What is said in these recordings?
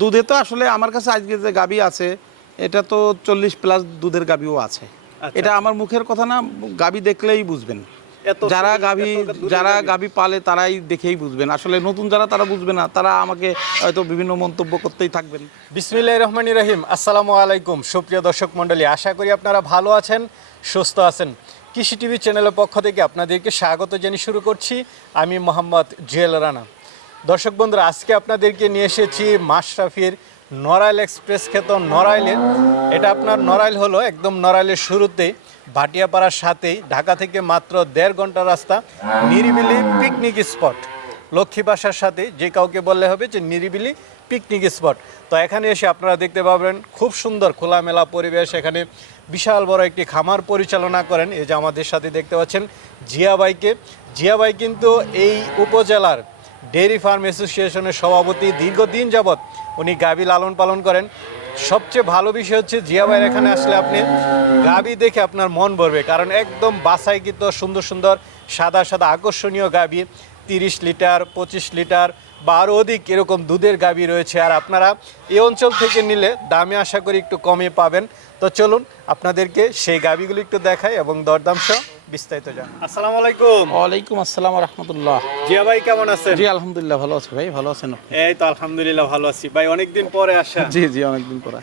দুধে তো আসলে আমার কাছে আজকে যে গাবি আছে এটা তো চল্লিশ প্লাস দুধের গাবিও আছে। আচ্ছা, এটা আমার মুখের কথা না গাবি দেখলেই বুঝবেন। যারা গাভি যারা গাভী। গাভি পালে তারাই দেখেই বুঝবেন। আসলে নতুন যারা তারা বুঝবে না। তারা আমাকে হয়তো বিভিন্ন মন্তব্য করতেই থাকবেন। বিসমিল্লাহ রহমান রহিম। আসসালামু আলাইকুম সুপ্রিয় দর্শক মণ্ডলী। আশা করি আপনারা ভালো আছেন সুস্থ আছেন। কৃষি টিভি চ্যানেলের পক্ষ থেকে আপনাদেরকে স্বাগত জানিয়ে শুরু করছি। আমি মোহাম্মদ জুয়েল রানা। দর্শক বন্ধুরা, আজকে আপনাদেরকে নিয়ে এসেছি মাশরাফির নড়াইল এক্সপ্রেস খ্যাত নড়াইলের এটা আপনার নড়াইল হলো, একদম নড়াইলের শুরুতেই, ভাটিয়াপাড়ার সাথেই, ঢাকা থেকে মাত্র দেড় ঘণ্টা রাস্তা, নিরিবিলি পিকনিক স্পট লক্ষ্মী বাসার সাথে যে কাউকে বললে হবে যে নিরিবিলি পিকনিক স্পট তো এখানে এসে আপনারা দেখতে পাবেন, খুব সুন্দর খোলামেলা পরিবেশ। এখানে বিশাল বড় একটি খামার পরিচালনা করেন। এই যে আমাদের সাথে দেখতে পাচ্ছেন জিয়াবাইকে জিয়াবাই কিন্তু এই উপজেলার ডেয়ারি ফার্ম অ্যাসোসিয়েশনের সভাপতি দীর্ঘদিন যাবৎ উনি গাভী লালন পালন করেন। সবচেয়ে ভালো বিষয় হচ্ছে জিয়াবাইয়ের এখানে আসলে আপনি গাভী দেখে আপনার মন ভরবে। কারণ একদম বাসাইকৃত সুন্দর সুন্দর, সাদা সাদা, আকর্ষণীয় গাভী তিরিশ লিটার, পঁচিশ লিটার বা আরও অধিক এরকম দুধের গাভী রয়েছে। আর আপনারা এই অঞ্চল থেকে নিলে দামে আশা করি একটু কমে পাবেন। তো চলুন, আপনাদেরকে সেই গাভীগুলো একটু দেখাই এবং দরদাম সহ বিস্তারিত জান আসসালামু আলাইকুম। ওয়ালাইকুম আসসালাম রহমতুল্লাহ। জিয়া ভাই কেমন আছেন? জি আলহামদুলিল্লাহ ভালো আছে ভাই ভালো আছেন এই তো আলহামদুলিল্লাহ ভালো আছি। ভাই অনেকদিন পরে আসা জি জি অনেকদিন পরে।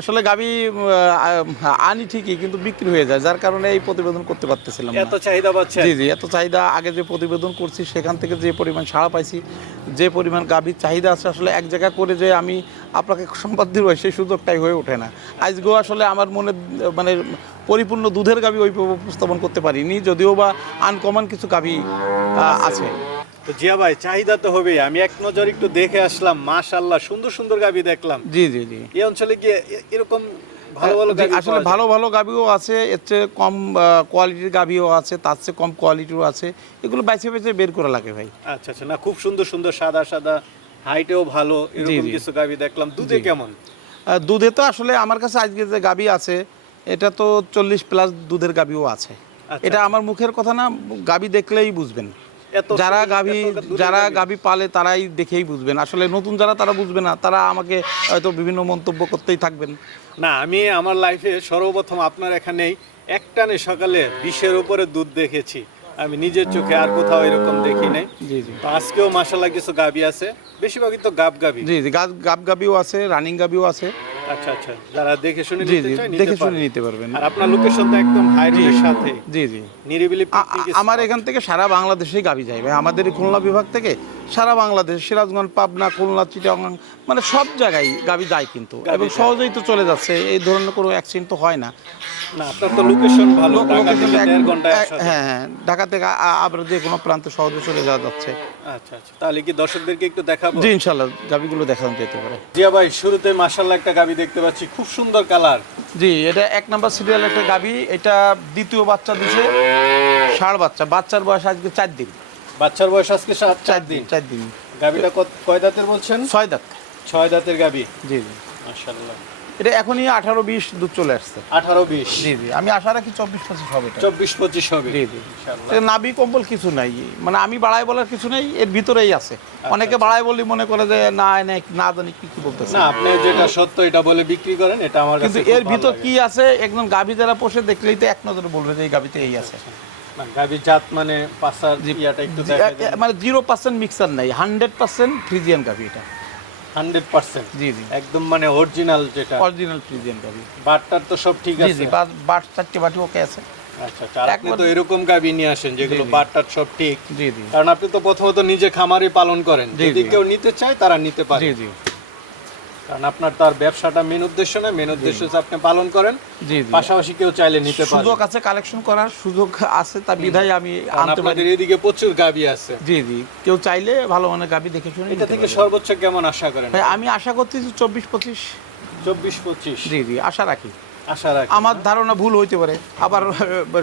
আসলে গাবি আনি ঠিকই কিন্তু বিক্রি হয়ে যায় যার কারণে এই প্রতিবেদন করতে পারতেছিলাম এত চাহিদা পাচ্ছেন? জি জি এত চাহিদা আগে যে প্রতিবেদন করছি সেখান থেকে যে পরিমাণ সাড়া পাইছি যে পরিমাণ গাভীর চাহিদা আছে আসলে এক জায়গা করে যে আমি আপনাকে সংবাদ দিব সেই সুযোগটাই হয়ে ওঠে না। আজকেও আসলে আমার মনে মানে পরিপূর্ণ দুধের গাভী ওইভাবে উপস্থাপন করতে পারিনি যদিও বা আনকমন কিছু গাভী আছে। তো জিয়া ভাই চাহিদা তো হবে আমি এক নজর একটু দেখে আসলাম মাশাআল্লাহ সুন্দর সুন্দর গাভী দেখলাম। জি জি জি। এই অঞ্চলে গিয়ে এরকম ভালো ভালো আসলে ভালো ভালো গাভিও আছে এর চেয়ে কম কোয়ালিটির গাভিও আছে তার চেয়ে কম কোয়ালিটিও আছে। এগুলো বেছে বেছে বের করা লাগে ভাই। আচ্ছা আচ্ছা। না খুব সুন্দর সুন্দর সাদা সাদা হাইটেও ভালো এরকম কিছু গাভী দেখলাম। দুধে কেমন? দুধে তো আসলে আমার কাছে আজকে যে গাবি আছে এটা তো চল্লিশ প্লাস দুধের গাবিও আছে। আচ্ছা। এটা আমার মুখের কথা না গাবি দেখলেই বুঝবেন। যারা গাভি যারা গাভী। পালে তারাই দেখেই বুঝবেন। আসলে নতুন যারা তারা বুঝবে না। তারা আমাকে হয়তো বিভিন্ন মন্তব্য করতেই থাকবেন। না আমি আমার লাইফে সর্বপ্রথম আপনার এখানেই একটানে সকালে বিশের উপরে দুধ দেখেছি। আমি নিজের চোখে আর কোথাও এরকম দেখি নাই। জি জি। তো আজকেও মাসাল্লাহ কিছু গাবি আছে। বেশিরভাগই তো গাব গাবি। জি জি গাব গাব গাবিও আছে রানিং গাবিও আছে। আচ্ছা আচ্ছা। যারা দেখে শুনে জি নিতে জি দেখে শুনে নিতে পারবেন। আর আপনার লোকেশন তো একদম হাই রোডের সাথে। জি জি। নিরিবিলি আমার এখান থেকে সারা বাংলাদেশেই গাবি যায় ভাই। আমাদের খুলনা বিভাগ থেকে সারা বাংলাদেশ সিরাজগঞ্জ পাবনা খুলনা চিটাগাং মানে সব জায়গায় গাবি যায় কিন্তু। এবং সহজেই তো চলে যাচ্ছে এই ধরনের কোনো অ্যাক্সিডেন্ট তো হয় না। হ্যাঁ হ্যাঁ ঢাকা থেকে আবার যে কোনো প্রান্তে সহজে চলে যাওয়া যাচ্ছে। আচ্ছা আচ্ছা তাহলে কি দর্শকদেরকে একটু দেখাবো? জি ইনশাল্লাহ গাবিগুলো দেখানো যেতে পারে। জিয়া ভাই শুরুতে একটা গাবি দেখতে পাচ্ছি খুব সুন্দর কালার। জি এটা এক নাম্বার সিরিয়াল একটা গাবি এটা দ্বিতীয় বাচ্চা দিছে ষাঁড় বাচ্চা বাচ্চার বয়স আজকে চার দিন। বাচ্চার বয়স আজকে সাত চার দিন। চার দিন। গাবিটা কয় দাঁতের বলছেন? ছয় দাঁত। ছয় দাঁতের গাবি? জি জি। মাশাআল্লাহ। এটা এখনই আঠারো বিশ দুধ চলে আসছে। আঠারো বিশ। জি জি। আমি আশা রাখি চব্বিশ পঁচিশ হবে চব্বিশ পঁচিশ হবে। জি জি। নাভি কম্বল কিছু নাই। মানে আমি বাড়াই বলার কিছু নেই এর ভিতরেই আছে। অনেকে বাড়াই বলি মনে করে যে না না না জানি কি কি বলতেছে। না আপনি যেটা সত্য এটা বলে বিক্রি করেন এটা আমার কিন্তু এর ভিতর কি আছে একদম গাভী যারা পোষে দেখলেই তো এক নজরে বলবে যে এই গাভীতে এই আছে। লাগে। জাত মানে পাসার ইয়াটা একটু জি, দেখা এ- এ- মানে জিরো পার্সেন্ট মিক্সার নাই হান্ড্রেড পার্সেন্ট ফ্রিজিয়ান গাভী এটা। Hundred percent? জি জি। একদম মানে অরিজিনাল যেটা। অরিজিনাল ফ্রিজিয়ান গাভী। বাটটার তো সব ঠিক আছে। জি বাট বাট চারটে বাটি ওকে আছে। আচ্ছা আচ্ছা আর আপনি তো এরকম নিয়ে আসেন যেগুলো। বাটটার সব ঠিক। জি জি। কারণ আপনি তো প্রথমত নিজে খামারই পালন করেন। যদি কেউ নিতে চায় তারা নিতে পারে। জি জি। কারণ আপনার তার ব্যবসাটা মেন উদ্দেশ্য না মেন উদ্দেশ্য আপনি পালন করেন। পাশাপাশি কেউ চাইলে নিতে পারে। সুযোগ আছে কালেকশন করার সুযোগ আছে তা বিধায় আমি আনতে পারি। এদিকে প্রচুর গাভী আছে। জি জি। কেউ চাইলে ভালো মানের গাবি দেখে শুনে এটা থেকে সর্বোচ্চ কেমন আশা করেন? আমি আশা করতেছি চব্বিশ পঁচিশ। চব্বিশ পঁচিশ। জি জি। আশা রাখি। আমার ধারণা ভুল হইতে পারে আবার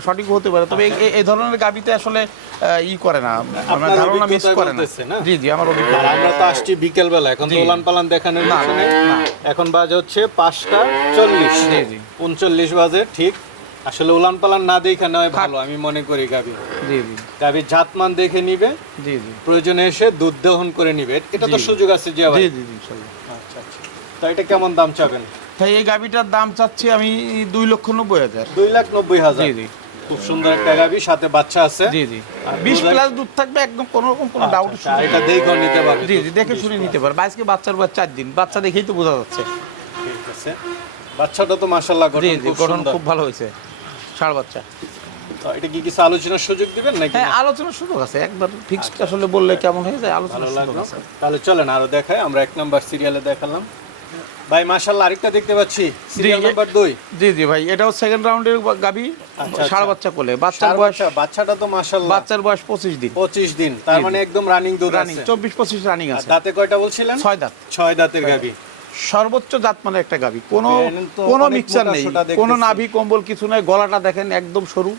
সঠিক হতে পারে। তবে এই- ধরনের গাবিতে আসলে ই করে না। আপনার ধারণা মিস করে না। জি জি আমার অভিজ্ঞতা আমরা তো আসছি বিকেল বেলা এখন। দোলান পালান দেখানোর না, এখন বাজে হচ্ছে পাঁচটা চল্লিশ। জি, জি। উনচল্লিশ বাজে ঠিক। আসলে উলান পালান না দেখে নয় ভালো আমি মনে করি গাভী জি জি। গাভীর জাতমান দেখে নিবে। জি জি। প্রয়োজনে এসে দুধ দহন করে নিবে। এটা তো সুযোগ আছে যে জি জি জি আচ্ছা আচ্ছা। তো এটা কেমন দাম চাবেন? ভাই এই গাভিটার দাম চাচ্ছি আমি দুই লক্ষ নব্বই হাজার। দুই লাখ নব্বই হাজার? জি জি। খুব সুন্দর একটা গাবি সাথে বাচ্চা আছে। জি জি। আর বিশ দুধ এক- প্লাস দুধ থাকবে একদম কোনো রকম কোনো আচ্ছা, ডাউট আচ্ছা, এটা দেখেও নিতে পারবে জি জি দেখে শুনে নিতে পারবে। আজকে বাচ্চার বয়স চার দিন। বাচ্চা দেখেই তো বোঝা যাচ্ছে। ঠিক আছে। বাচ্চাটা তো মাশাল্লাহ গঠন খুব গঠন খুব ভালো হয়েছে। ষাড় বাচ্চা। তো এটা কি কিছু আলোচনার সুযোগ দিবেন নাকি? হ্যাঁ আলোচনার সুযোগ আছে। একবার ফিক্সড আসলে বললে কেমন হয়ে যায় ভালো আলোচনার সুযোগ আছে। তাহলে চলেন আরও দেখাই। আমরা এক নাম্বার সিরিয়ালে দেখালাম। ভাই মাশাল্লাহ আরেকটা দেখতে পাচ্ছি সিরিয়াল নাম্বার দুই। জি জি ভাই এটাও সেকেন্ড রাউন্ডের গাবি আচ্ছা। বাচ্চা কোলে। বাচ্চার বয়স বাচ্চা বাচ্চাটা তো মাশাল্লাহ বাচ্চার বয়স পঁচিশ দিন। পঁচিশ দিন তার মানে একদম রানিং দুধ আছে। চব্বিশ পঁচিশ রানিং আছে। দাঁতে কয়টা বলছিলেন? ছয় দাঁত। ছয় দাঁতের গাবি। সর্বোচ্চ জাত মানে একটা গাবি। কোনো কোনো মিক্সচার নেই। কোনো নাভি কম্বল কিছু নাই। গলাটা দেখেন একদম সরু।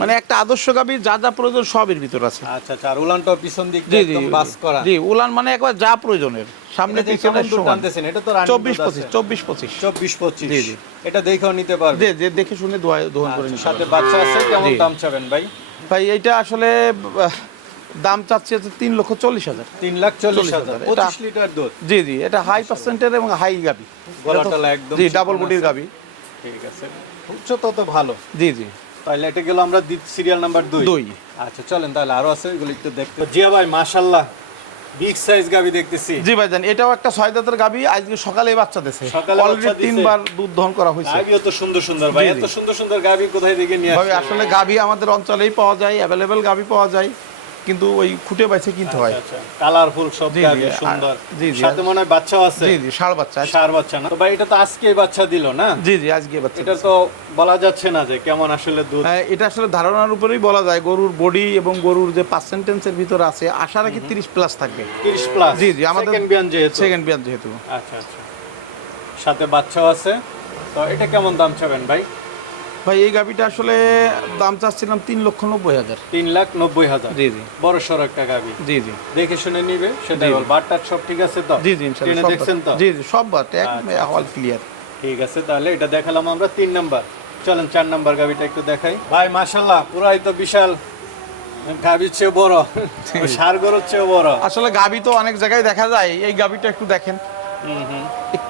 মানে একটা আদর্শ গাবি যা যা প্রয়োজন সবের ভিতর আছে। আচ্ছা আচ্ছা আর উলানটাও পিছন দিক একদম বাস করা। জি উলান মানে একবার যা প্রয়োজনের। সামনে পিছনে টানতেছেন? এটা তো running চব্বিশ দুধ আছে। পঁচিশ চব্বিশ পঁচিশ। চব্বিশ পঁচিশ। জি, জি। এটা দেখেও নিতে পারবে। যে দেখে শুনে দোয়া দোহন করে আচ্ছা, নিতে সাথে বাচ্চা আছে কেমন দাম চাবেন ভাই? ভাই এইটা আসলে দাম চাচ্ছে হচ্ছে তিন লক্ষ চল্লিশ হাজার। তিন লাখ চল্লিশ হাজার। পঁচিশ লিটার দুধ। জি জি এটা হাই পার্সেন্টের এবং হাই গাবি। জি ডাবল বডির গাবি। ঠিক আছে। উচ্চতা তো ভালো। জি জি। তাহলে এটা গেল আমরা সিরিয়াল নাম্বার দুই। দুই। আচ্ছা চলেন তাহলে আরও আছে এগুলো একটু দেখতে জিয়া ভাই মাশাল্লাহ বিগ সাইজ গাবি দেখতেছি। জি ভাইজান এটাও একটা ছয় দাঁতের গাবি আজকে সকালে বাচ্চা অলরেডি তিনবার দুধ দহন করা হয়েছে। গাবিও এত সুন্দর সুন্দর ভাই এত সুন্দর সুন্দর গাবি কোথায় থেকে নিয়ে আসলে গাবি আমাদের অঞ্চলেই পাওয়া যায় অ্যাভেলেবেল গাবি পাওয়া যায়। কিন্তু ওই খুঁটে বাইছে কিনতে হয়। আচ্ছা কালারফুল সব সুন্দর। জি, জি, সাথে মনে হয় বাচ্চাও আছে। জি জি ষাড় বাচ্চা সার বাচ্চা না? তো ভাই এটা তো আজকেই বাচ্চা দিল না? জি জি আজকে বাচ্চা এটা তো বলা যাচ্ছে না যে কেমন আসলে দুধ। হ্যাঁ, এটা আসলে ধারণার উপরেই বলা যায়। গরুর বডি এবং গরুর যে পার্সেন্টেন্সের ভিতরে আছে আশা রাখি তিরিশ প্লাস থাকবে। 30 প্লাস জি, জি, আমাদের- সেকেন্ড বিয়ান যেহেতু। সেকেন্ড বিয়ার যেহেতু। আচ্ছা আচ্ছা। সাথে বাচ্চাও আছে। তো এটা কেমন দাম চাবেন ভাই? ভাই এই গাবিটা আসলে দাম চাচ্ছিলাম তিন লক্ষ নব্বই হাজার। তিন লাখ নব্বই হাজার। জি জি। বড় সড় একটা গাবি জি জি। দেখে শুনে নিবে বল বাটটার সব ঠিক আছে তো? জি জি দেখছেন তো? জি জি সব বাট এক আচ্ছা, অল ক্লিয়ার ঠিক আছে তাহলে এটা দেখালাম আমরা তিন নাম্বার। চলেন চার নাম্বার গাবিটা একটু দেখাই। ভাই মাশাল্লাহ পুরাই তো বিশাল। গাবির চেয়ে বড়। সার গরুর চেয়ে বড়। আসলে গাবি তো অনেক জায়গায় দেখা যায় এই গাবিটা একটু দেখেন।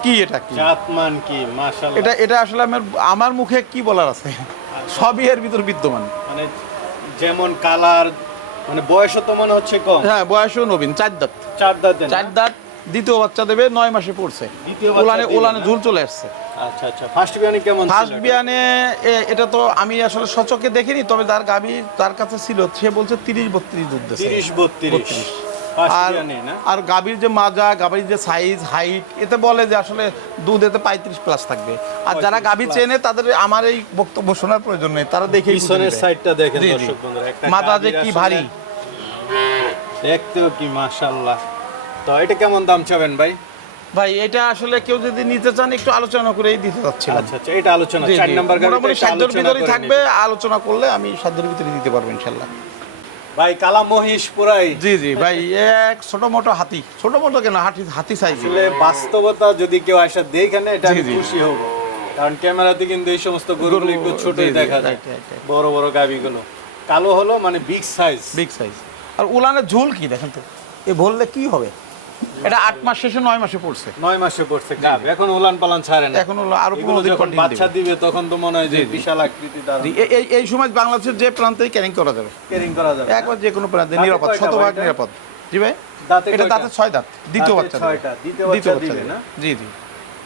কি এটা কি? জাতমান কি মাশাল্লাহ এটা এটা আসলে আমার আমার মুখে কি বলার আছে? সবই এর ভিতর বিদ্যমান। মানে যেমন কালার মানে বয়সও তো মনে হচ্ছে কম। হ্যাঁ বয়সও নবীন চার দাঁত। চার দাঁত দেন চার দাঁত দ্বিতীয় বাচ্চা দেবে নয় মাসে পড়ছে। ওলানে ওলানে? ঝুল চলে আসছে। আচ্ছা আচ্ছা। ফার্স্ট বিয়ানি কেমন ফার্স্ট বিয়ানে এটা তো আমি আসলে সচকে দেখিনি তবে তার গাবি তার কাছে ছিল সে বলছে তিরিশ বত্রিশ দুধ দিচ্ছে 30 32 32 ফার্স্ট আর আর গাবির যে মাজা গাবির যে সাইজ হাইট এতে বলে যে আসলে দুধ এতে পঁয়ত্রিশ প্লাস থাকবে। আর যারা 35 গাবি plus। চেনে তাদের আমার এই বক্তব্য শোনার প্রয়োজন নেই। তারা দেখে পিছনের সাইডটা দেখেন। দর্শক বন্ধুরা মাথা যে কি ভারী। দেখতেও কি মাশাআল্লাহ। তো এটা কেমন দাম চাবেন ভাই? ভাই এটা আসলে কেউ যদি নিতে চান একটু আলোচনা করেই দিতে চাচ্ছিলাম। আচ্ছা আচ্ছা এটা আলোচনা চার নাম্বার মোটামুটি সাধ্যের ভিতরেই থাকবে আলোচনা করলে আমি সাধ্যের ভিতরে দিতে পারব ইনশাল্লাহ ভাই কালা মহিষ পুরাই। জি জি ভাই এক ছোট মোটো হাতি। ছোট মোটো কেন? হাতি হাতি সাইজ আসলে বাস্তবতা যদি কেউ আসে দেখে না এটা আমি খুশি হব। কারণ ক্যামেরাতে কিন্তু এই সমস্ত গরুগুলো একটু ছোটই দেখা যায়। বড় বড় গাবিগুলো কালো হলো মানে বিগ সাইজ বিগ সাইজ আর উলানের ঝুল কি দেখেন তো? এ বললে কি হবে? এটা আট মাস শেষে নয় মাসে পড়ছে। নয় মাসে পড়ছে গাব এখন উলান পালান ছাড়ে না। এখন আরও পনেরো দিন কন্টিনিউ বাচ্চা দিবে। তখন তো মনে হয় যে বিশাল আকৃতি এই এই সময় বাংলাদেশের যে প্রান্তেই ক্যারিং করা যাবে। কেরিং করা যাবে একবার যে কোনো প্রান্তে নিরাপদ শতভাগ নিরাপদ। জি ভাই? দাঁতে এটা দাঁতে ছয় দাঁত দ্বিতীয় বাচ্চা ছয়টা, দ্বিতীয় বাচ্চা দিবে না? জি জি।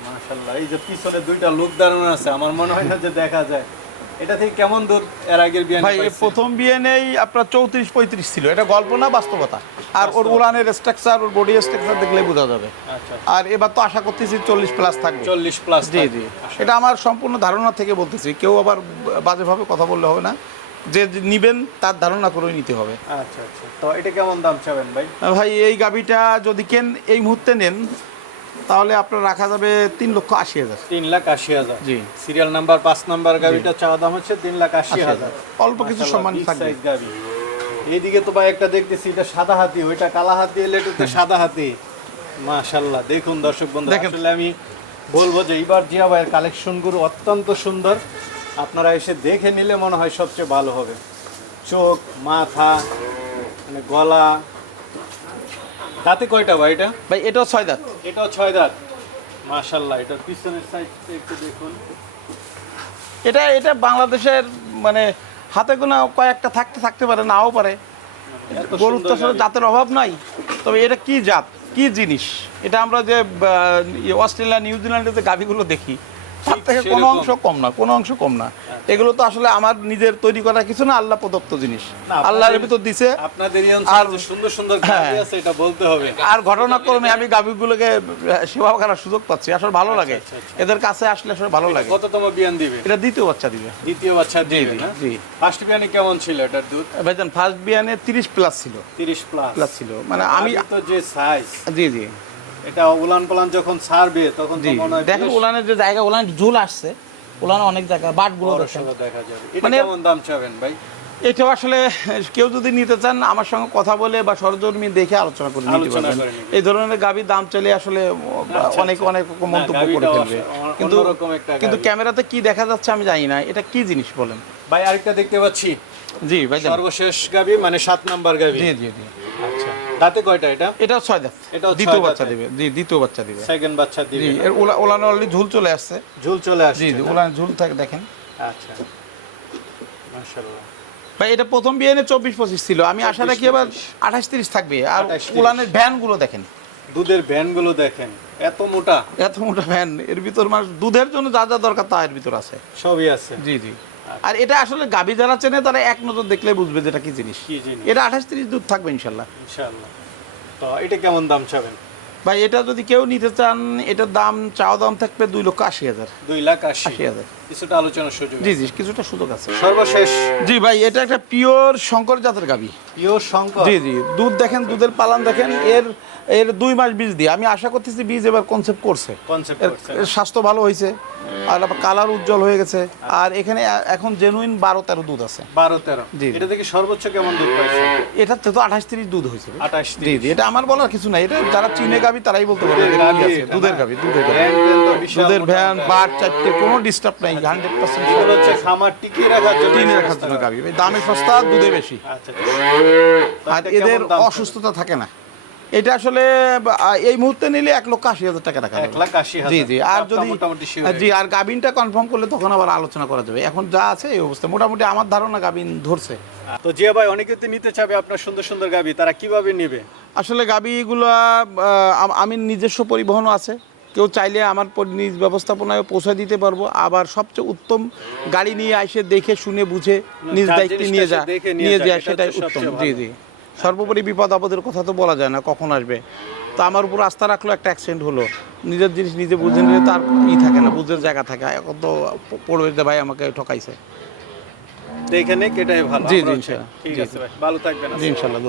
মাশাআল্লাহ এই যে পিছনে দুইটা লোক দাঁড়ানো আছে আমার মনে হয় না যে দেখা যায়। এটা থেকে কেমন দূর এর আগের বিয়ান ভাই এই প্রথম বিয়ে নেই আপনার চৌত্রিশ পঁয়ত্রিশ ছিল। এটা গল্প না বাস্তবতা? আর ওর উলানের স্ট্রাকচার ওর বডি স্ট্রাকচার দেখলে বোঝা যাবে। আচ্ছা আর এবার তো আশা করতেছি চল্লিশ প্লাস থাকবে। চল্লিশ প্লাস জি জি। এটা আমার সম্পূর্ণ ধারণা থেকে বলতেছি। কেউ আবার বাজেভাবে কথা বললে হবে না। যে নিবেন তার ধারণা করেই নিতে হবে। আচ্ছা আচ্ছা। তো এটা কেমন দাম চাবেন ভাই? ভাই এই গাবিটা যদি কেন এই মুহূর্তে নেন তাহলে আপনার রাখা যাবে তিন লক্ষ আশি হাজার। তিন লাখ আশি হাজার। জি। সিরিয়াল নাম্বার পাঁচ নাম্বার গাড়িটা চাওয়া দাম হচ্ছে তিন লাখ আশি হাজার। অল্প কিছু সম্মান থাকবে। গাড়ি। এইদিকে তো ভাই একটা দেখতেছি এটা সাদা হাতি ওইটা কালা হাতি এলে এটা তো সাদা হাতি। মাশাল্লাহ দেখুন দর্শক বন্ধু আসলে আমি বলব যে এইবার জিয়া ভাইয়ের কালেকশনগুলো অত্যন্ত সুন্দর। আপনারা এসে দেখে নিলে মনে হয় সবচেয়ে ভালো হবে। চোখ মাথা মানে গলা দাঁতে কয়টা ভাই এটা? ভাই এটাও ছয় দাঁত। এটাও ছয় দাঁত। মাশাল্লাহ এটার পিছনের সাইডটা একটু দেখুন। এটা এটা বাংলাদেশের মানে হাতে গোনা কয়েকটা থাকতে থাকতে পারে নাও পারে। গরুর তো আসলে জাতের অভাব নাই। তবে এটা কি জাত? কি জিনিস? এটা আমরা যে অস্ট্রেলিয়া নিউজিল্যান্ডে যে গাভিগুলো দেখি তার থেকে কোনো অংশ কম না কোনো অংশ কম না। এগুলো তো আসলে আমার নিজের তৈরি করা কিছু না আল্লাহ প্রদত্ত জিনিস। আল্লাহর ভিতর দিছে। আর- সুন্দর সুন্দর হ্যাঁ। আছে এটা বলতে হবে। আর ঘটনাক্রমে আমি গাভিগুলোকে সেবা করার সুযোগ পাচ্ছি আসলে ভালো লাগে। আচ্ছা, আচ্ছা। এদের কাছে আসলে আসলে ভালো লাগে। কততম বিয়ান দিবে? এটা দ্বিতীয় বাচ্চা দিবে। দ্বিতীয় বাচ্চা দিবে জি, না? জি। ফার্স্ট বিয়ানে কেমন ছিল এটার দুধ? ভাইজান ফার্স্ট বিয়ানে তিরিশ প্লাস ছিল। 30 প্লাস প্লাস ছিল। মানে আমি তো যে সাইজ জি জি। এটা উলান পালান যখন ছাড়বে তখন মনে হয় দেখেন উলানের যে জায়গা উলানের ঝুল আসছে। উলানে অনেক জায়গা বাটগুলো দেখা যাবে মানে- কেমন দাম চাবেন ভাই? এটাও আসলে কেউ যদি নিতে চান আমার সঙ্গে কথা বলে বা সরজমিন দেখে আলোচনা করে নিতে পারবেন। এই ধরনের দাম চলে আসলে অনেক অনেক মন্তব্য করে ফেলবে। কিন্তু কিন্তু ক্যামেরাতে কি দেখা যাচ্ছে আমি জানি না। এটা কি জিনিস বলেন? ভাই আরেকটা দেখতে পাচ্ছি। জি ভাই সর্বশেষ গাবি মানে সাত নাম্বার গাবি জি জি জি। দাঁতে কয়টা এটা? এটা ছয় দাঁত এটাও দ্বিতীয় বাচ্চা দিবে জি দ্বিতীয় বাচ্চা দিবে। সেকেন্ড বাচ্চা জি এর উলা- উলানে অলরেডি ঝুল চলে আসছে। ঝুল চলে আসছে জি না? উলানে ঝুল থাকে দেখেন। আচ্ছা। মাশাআল্লাহ। ভাই এটা প্রথম বিয়ে চব্বিশ পঁচিশ ছিল। আমি আশা রাখি এবার আঠাশ তিরিশ থাকবে। আর উলানের ভ্যানগুলো দেখেন। দুধের ভ্যানগুলো দেখেন। এত মোটা। এত মোটা ভ্যান। এর ভিতর মানে দুধের জন্য যা যা দরকার তা এর ভিতর আছে। সবই আছে। জি জি। আর এটা আসলে গাভী যারা চেনে তারা এক নজর দেখলে বুঝবে যেটা কি জিনিস। এটা আঠাশ তিরিশ দুধ থাকবে ইনশাল্লাহ। ইনশাআল্লাহ তো এটা কেমন দাম চাবেন? ভাই এটা যদি কেউ নিতে চান এটার দাম চাওয়া দাম থাকবে দুই লক্ষ আশি হাজার। দুই লাখ আশি। হাজার। কিছুটা আলোচনার সুযোগ জি জি কিছুটা সুযোগ আছে। সর্বশেষ। জি ভাই এটা একটা পিওর শঙ্কর জাতের গাভী। পিওর শঙ্কর। জি জি দুধ দেখেন দুধের পালান দেখেন এর এর দুই মাস বীজ দিয়ে। আমি আশা করতেছি বীজ এবার কনসেপ্ট করছে। কনসেপ্ট করছে। স্বাস্থ্য ভালো হয়েছে। আর কালার উজ্জ্বল হয়ে গেছে। আর এখানে এখন জেনুইন বারো তেরো দুধ আছে। বারো তেরো। জি। এটা থেকে সর্বোচ্চ কেমন দুধ পাইছে? এটাতে তো আঠাশ তিরিশ দুধ হয়েছে। আঠাশ জি জি এটা আমার বলার কিছু নাই। এটা যারা চিনে গাবি তারাই বলতে পারে দুধের এটা। এটা? গাবি দুধের গাবি দুধের ভ্যান। বাট চারটে কোনো ডিস্টার্ব নাই হান্ড্রেড পার্সেন্ট হচ্ছে খামার টিকিয়ে রাখার জন্য টিনে রাখার জন্য গাবি দামে সস্তা দুধে বেশি। আচ্ছা আর এদের অসুস্থতা থাকে না। এটা আসলে এই মুহূর্তে নিলে এক লক্ষ আশি হাজার টাকা রাখা জি জি আর যদি জি আর গাবিনটা কনফার্ম করলে তখন আবার আলোচনা করা যাবে। এখন যা আছে এই অবস্থা। মোটামুটি আমার ধারণা গাবিন ধরছে। তো জিয়া ভাই অনেকে তো নিতে চাবে আপনার সুন্দর সুন্দর গাবি তারা কীভাবে নেবে? আসলে গাবিগুলো আমি নিজস্ব পরিবহনও আছে। কেউ চাইলে আমার নিজ ব্যবস্থাপনায় পৌঁছে দিতে পারব। আবার সবচেয়ে উত্তম গাড়ি নিয়ে এসে দেখে শুনে বুঝে নিজ দায়িত্বে নিয়ে যা নিয়ে নিয়ে যায় সেটাই উত্তম। জি জি। সর্বোপরি বিপদ আপদের কথা তো বলা যায় না কখন আসবে? তো আমার উপর আস্থা রাখল একটা অ্যাক্সিডেন্ট হলো। নিজের জিনিস নিজে বুঝে নিলে তার ই থাকে না বুঝের জায়গা থাকে। এখন তো পড়বে যে ভাই আমাকে ঠকাইছে। তো এখানে কেটাই ভালো জি, জি। ঠিক আছে ভাই ভালো থাকবেন ইনশাল্লাহ